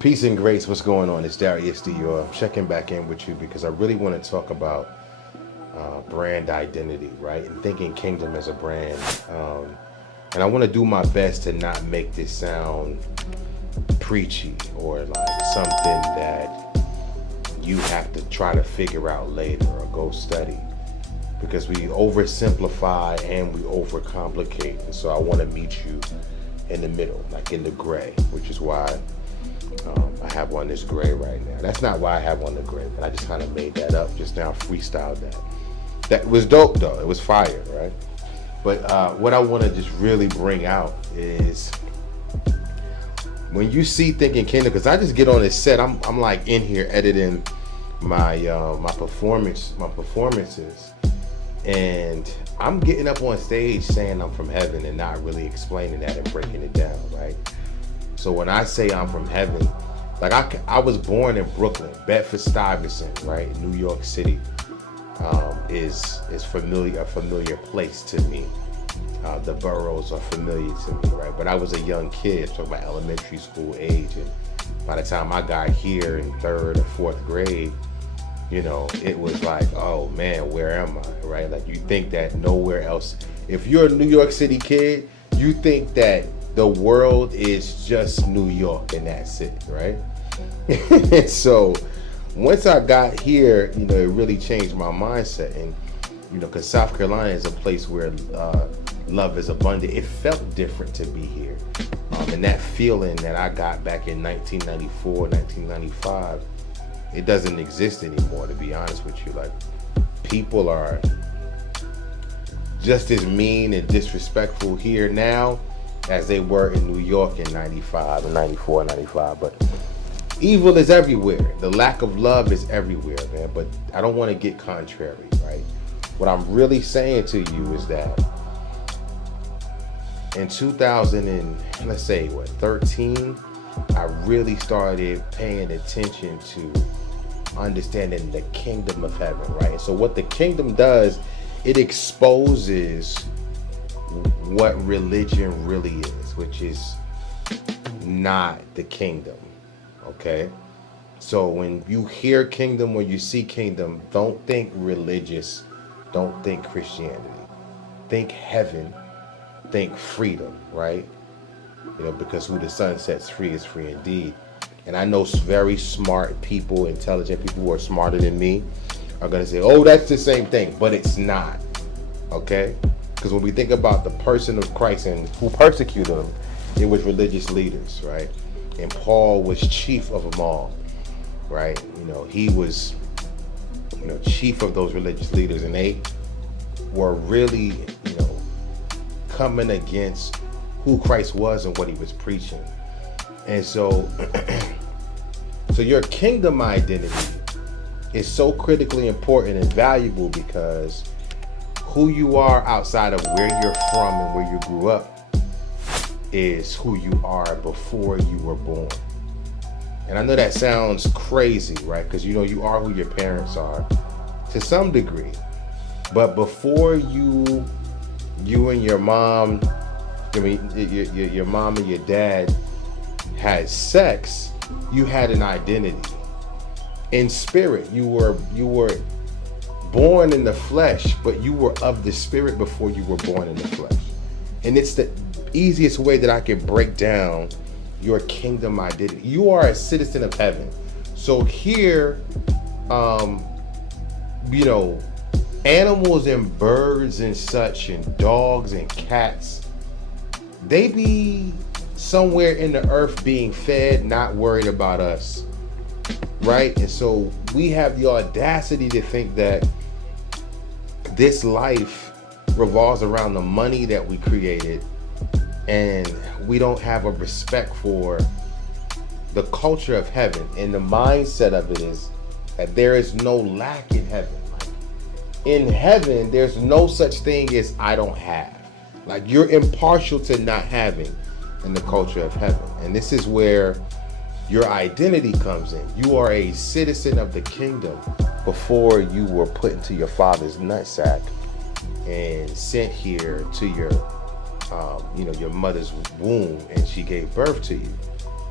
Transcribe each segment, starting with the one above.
Peace and grace. What's going on? It's Darius. I'm checking back in with you because I really want to talk about brand identity, right? And thinking kingdom as a brand. And I want to do my best to not make this sound preachy or like something that you have to try to figure out later or go study, because we oversimplify and we overcomplicate. And so I want to meet you in the middle, like in the gray, which is why I have on this gray right now. That's not why I have on the gray, but I just kind of made that up just now, freestyled that. That was dope though. It was fire, right? But what I want to just really bring out is when you see Thinking Kingdom, because I just get on this set, I'm like in here editing my performances, and I'm getting up on stage saying I'm from heaven and not really explaining that and breaking it down, right? So when I say I'm from heaven, like I was born in Brooklyn, Bedford-Stuyvesant, right? New York City is a familiar place to me. The boroughs are familiar to me, right? But I was a young kid, talking about elementary school age, and by the time I got here in 3rd or 4th grade, you know, it was like, oh man, where am I, right? Like you think that nowhere else. If you're a New York City kid, you think that the world is just New York and that's it, right? So once I got here, you know, it really changed my mindset. And, you know, because South Carolina is a place where love is abundant. It felt different to be here. And that feeling that I got back in 1994, 1995, it doesn't exist anymore, to be honest with you. Like, people are just as mean and disrespectful here now as they were in New York in 95 and 94, 95. But evil is everywhere. The lack of love is everywhere, man. But I don't want to get contrary, right? What I'm really saying to you is that in 2000 and let's say 13, I really started paying attention to understanding the kingdom of heaven, right? And so what the kingdom does, it exposes what religion really is, which is not the kingdom. Okay? So when you hear kingdom or you see kingdom, don't think religious, don't think Christianity. Think heaven, think freedom, right? You know, because who the sun sets free is free indeed. And I know very smart people, intelligent people who are smarter than me are going to say, oh, that's the same thing, but it's not. Okay? Because when we think about the person of Christ and who persecuted him, it was religious leaders, right? And Paul was chief of them all, right? You know, he was, you know, chief of those religious leaders, and they were really, you know, coming against who Christ was and what he was preaching. And so, so your kingdom identity is so critically important and valuable, because who you are outside of where you're from and where you grew up is who you are before you were born. And I know that sounds crazy, right? Because you know you are who your parents are to some degree. But before you and your mom, I mean your mom and your dad had sex, you had an identity. In spirit, you were born in the flesh, but you were of the spirit before you were born in the flesh. And it's the easiest way that I can break down your kingdom identity. You are a citizen of heaven. So here, you know, animals and birds and such and dogs and cats, they be somewhere in the earth being fed, not worried about us, right? And so we have the audacity to think that this life revolves around the money that we created, and we don't have a respect for the culture of heaven. And the mindset of it is that there is no lack in heaven. In heaven, there's no such thing as I don't have. Like, you're impartial to not having in the culture of heaven. And this is where your identity comes in. You are a citizen of the kingdom before you were put into your father's nutsack and sent here to your, you know, your mother's womb, and she gave birth to you.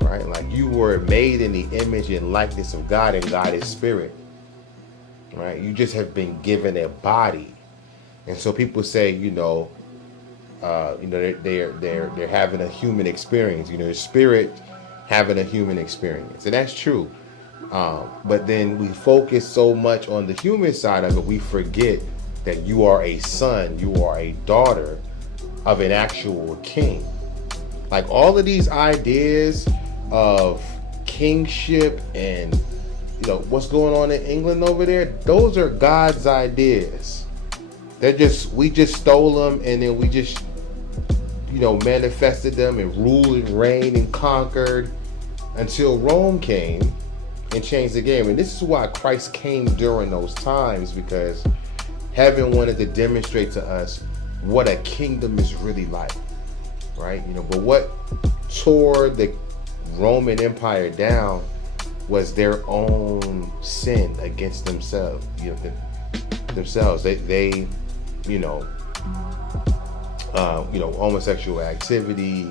right? Like you were made in the image and likeness of God, and God is spirit, right? You just have been given a body. And so people say, they're having a human experience. Spirit having a human experience, and that's true. But then we focus so much on the human side of it, we forget that you are a son, you are a daughter of an actual king. Like all of these ideas of kingship and what's going on in England over there, those are God's ideas. We just stole them, and then we just manifested them and ruled and reigned and conquered until Rome came and changed the game. And this is why Christ came during those times, because heaven wanted to demonstrate to us what a kingdom is really like, right? But what tore the Roman Empire down was their own sin against themselves. They homosexual activity,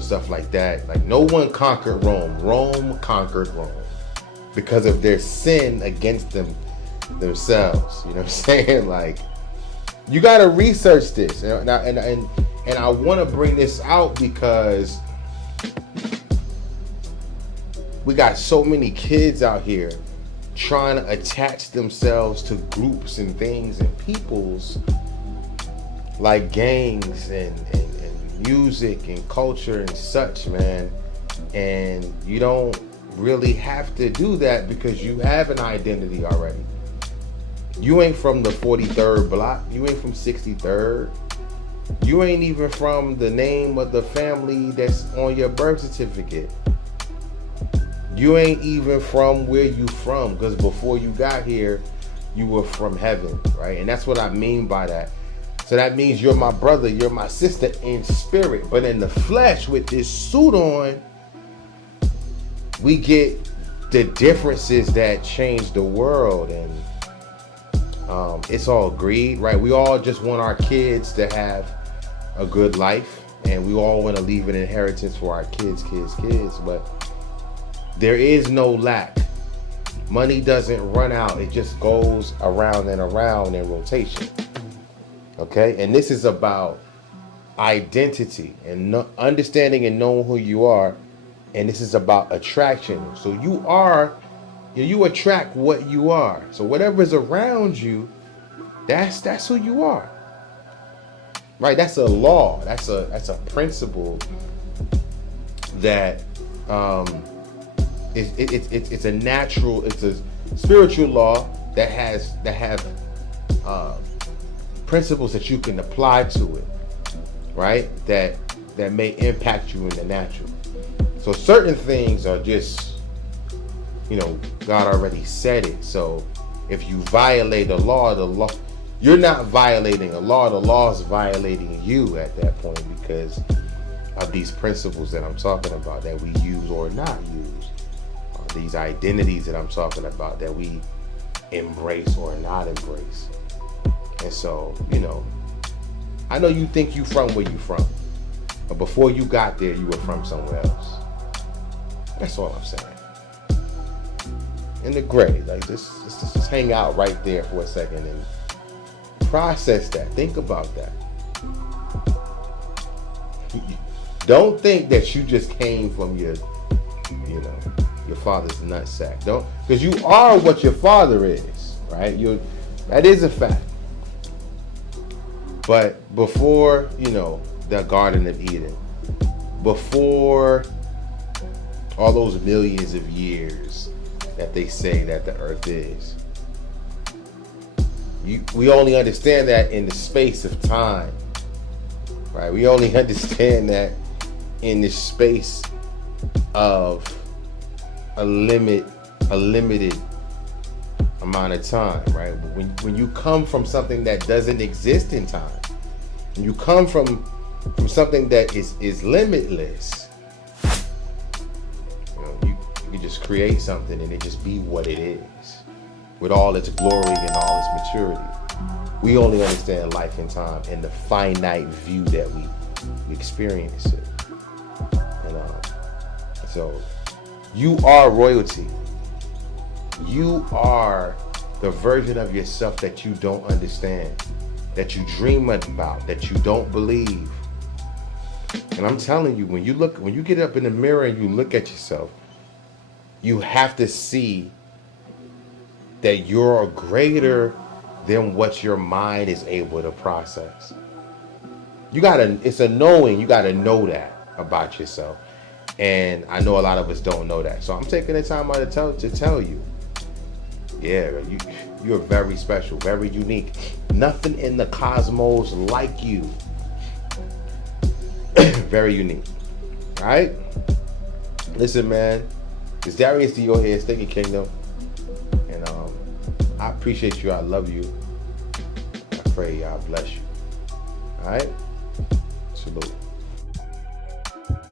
stuff like that. Like no one conquered Rome. Rome conquered Rome because of their sin against themselves. You know what I'm saying? Like you got to research this, and I want to bring this out because we got so many kids out here trying to attach themselves to groups and things and peoples like gangs and music and culture and such, man. And you don't really have to do that because you have an identity already. You ain't from the 43rd block. You ain't from 63rd. You ain't even from the name of the family that's on your birth certificate. You ain't even from where you from, because before you got here, you were from heaven, right? And that's what I mean by that. So that means you're my brother, you're my sister in spirit, but in the flesh with this suit on, we get the differences that change the world. And it's all greed, right? We all just want our kids to have a good life, and we all want to leave an inheritance for our kids, but there is no lack. Money doesn't run out. It just goes around and around in rotation. Okay? And this is about identity and understanding and knowing who you are. And this is about attraction. So you attract what you are. So whatever is around you, that's who you are. Right? That's a law. That's a principle that it's a natural, it's a spiritual law that have principles that you can apply to it, right? That may impact you in the natural. So certain things are just, God already said it. So if you violate the law, you're not violating a law. The law is violating you at that point because of these principles that I'm talking about that we use or not use. These identities that I'm talking about that we embrace or not embrace. And so, I know you think you from where you from, but before you got there, you were from somewhere else. That's all I'm saying. In the gray, like just hang out right there for a second and process that. Think about that. Don't think that you just came from your father's nutsack. Don't, because you are what your father is, right? That is a fact. But before, the Garden of Eden, before all those millions of years that they say that the earth is, we only understand that in the space of time, right? We only understand that in the space of a limited amount of time, right? When you come from something that doesn't exist in time, when you come from something that is limitless, you just create something and it just be what it is, with all its glory and all its maturity. We only understand life and time in the finite view that we experience it. So you are royalty. You are the version of yourself that you don't understand, that you dream about, that you don't believe. And I'm telling you, when you get up in the mirror and you look at yourself, you have to see that you're greater than what your mind is able to process. It's a knowing, you gotta know that about yourself. And I know a lot of us don't know that. So I'm taking the time out to tell you. Yeah, you're very special, very unique. Nothing in the cosmos like you. Very unique. Alright? Listen, man. It's Darius D. here, Stinky Kingdom. And I appreciate you. I love you. I pray y'all bless you. Alright?